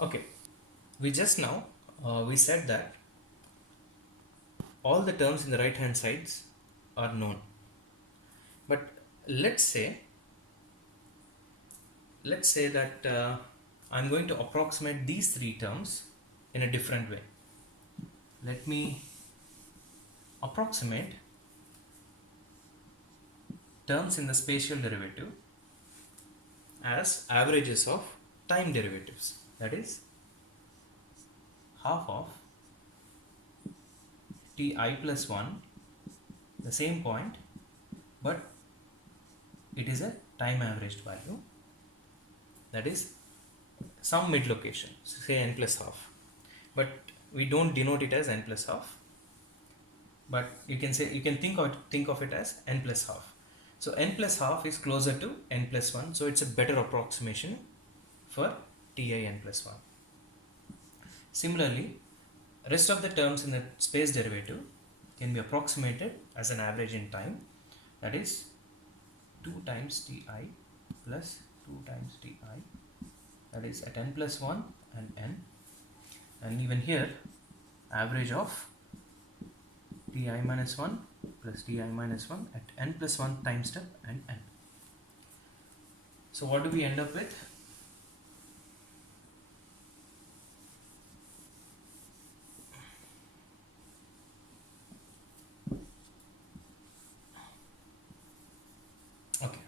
Okay, we just now we said that all the terms in the right hand sides are known. But let's say let's say that I'm going to approximate these three terms in a different way. Let me approximate terms in the spatial derivative as averages of time derivatives. That is half of ti plus 1, the same point, but it is a time averaged value. That is some mid location, say n plus half. But we don't denote it as n plus half. But you can think of it as n plus half. So n plus half is closer to n plus 1. So it's a better approximation for ti n plus 1. Similarly, rest of the terms in the space derivative can be approximated as an average in time. That is 2 times ti plus 2 times ti. That is at n plus 1 and n. And even here, average of ti minus 1 plus ti minus 1 at n plus 1 time step and n. So what do we end up with? Okay.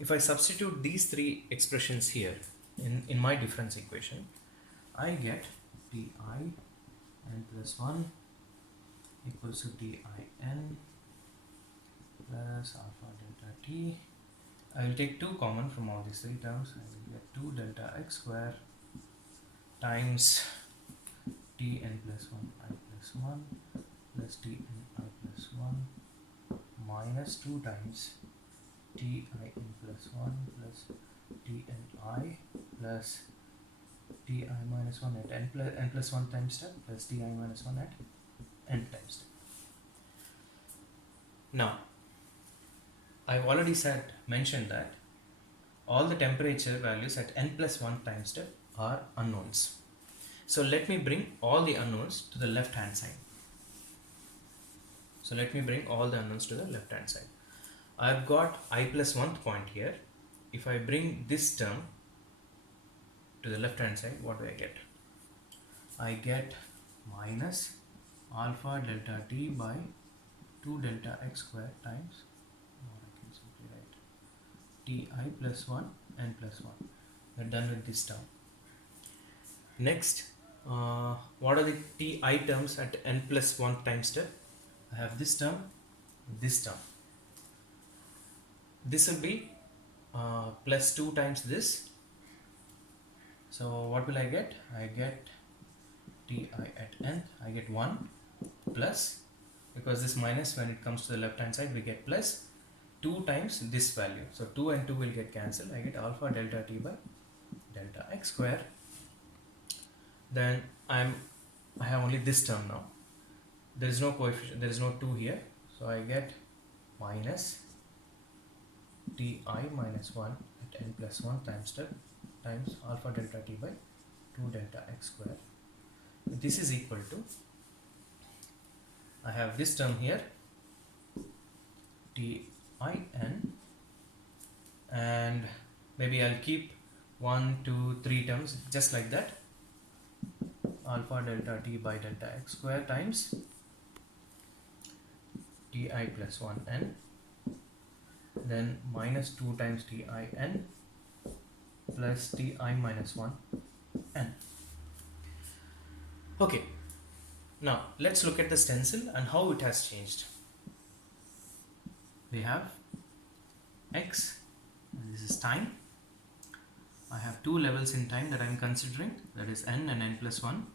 If I substitute these three expressions here in my difference equation, I get ti n plus 1 equals to ti n plus alpha delta t. I will take 2 common from all these three terms. I will get 2 delta x square times t n plus 1 I plus 1 plus t n I plus 1 minus 2 times t I n plus 1 plus t n I plus t I minus 1 at n plus 1 time step plus t I minus 1 at n time step. Now, I've already mentioned that all the temperature values at n plus 1 time step are unknowns. So let me bring all the unknowns to the left hand side. I've got I plus 1th point here. If I bring this term to the left hand side, what do I get? I get minus alpha delta t by 2 delta x square times, or I can simply write ti plus 1 n plus 1. We're done with this term. Next, what are the ti terms at n plus 1 time step? I have this term, this term. This will be plus 2 times this. So what will I get? I get ti at nth, I get 1 plus, because this minus, when it comes to the left hand side, we get plus 2 times this value. So 2 and 2 will get cancelled. I get alpha delta t by delta x square. Then I have only this term now. There is no coefficient, there is no 2 here. So I get minus ti minus 1 at n plus 1 time step times alpha delta t by 2 delta x square. This is equal to, I have this term here, ti n, and maybe I'll keep 1, 2, 3 terms just like that. Alpha delta t by delta x square times ti plus 1 n, then minus 2 times ti n plus ti minus 1 n. Okay, now let's look at the stencil and how it has changed. We have x, and this is time. I have 2 levels in time that I am considering, that is n and n plus 1.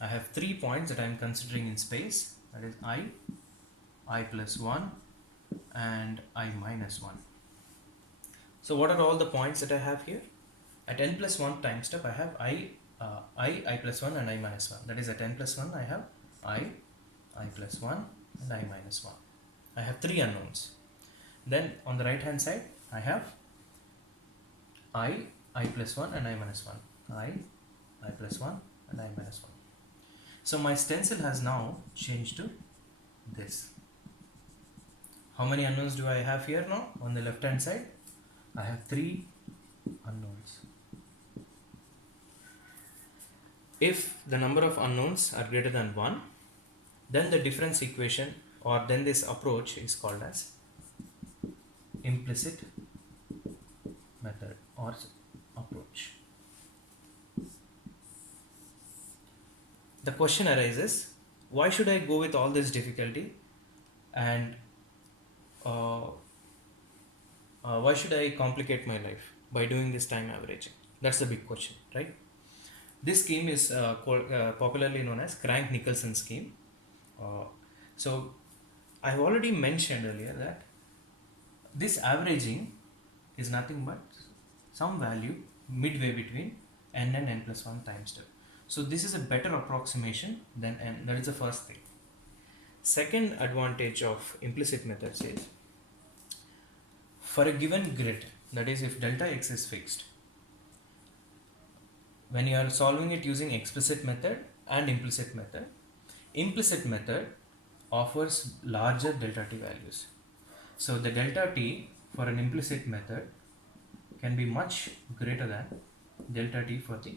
I have 3 points that I am considering in space, that is I plus 1 and I minus 1. So what are all the points that I have here? At n plus 1 time step, I have I plus 1 and I minus 1. That is, at n plus 1 I have I plus 1 and I minus 1. I have 3 unknowns. Then on the right hand side I have I I plus 1 and I minus 1. I plus 1 and I minus 1. So my stencil has now changed to this. How many unknowns do I have here now? On the left hand side, I have 3 unknowns. If the number of unknowns are greater than 1, then the difference equation or then this approach is called as implicit method or approach. The question arises, why should I go with all this difficulty and why should I complicate my life by doing this time averaging? That's the big question, right? This scheme is popularly known as Crank-Nicholson scheme. So I have already mentioned earlier that this averaging is nothing but some value midway between n and n plus 1 time step. So this is a better approximation than n. That is the first thing. Second advantage of implicit methods is, for a given grid, that is if delta x is fixed, when you are solving it using explicit method and implicit method offers larger delta t values. So the delta t for an implicit method can be much greater than delta t for the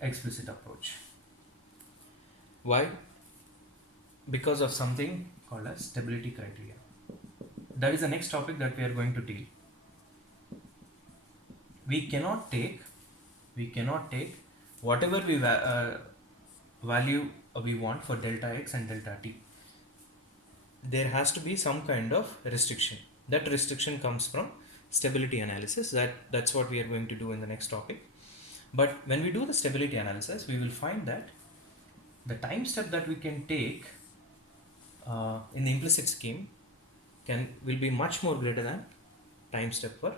explicit approach. Why? Because of something called as stability criteria. That is the next topic that we are going to deal. We cannot take whatever value we want for delta x and delta t. There has to be some kind of restriction. That restriction comes from stability analysis. That's what we are going to do in the next topic. But when we do the stability analysis, we will find that the time step that we can take in the implicit scheme will be much more greater than time step for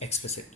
explicit.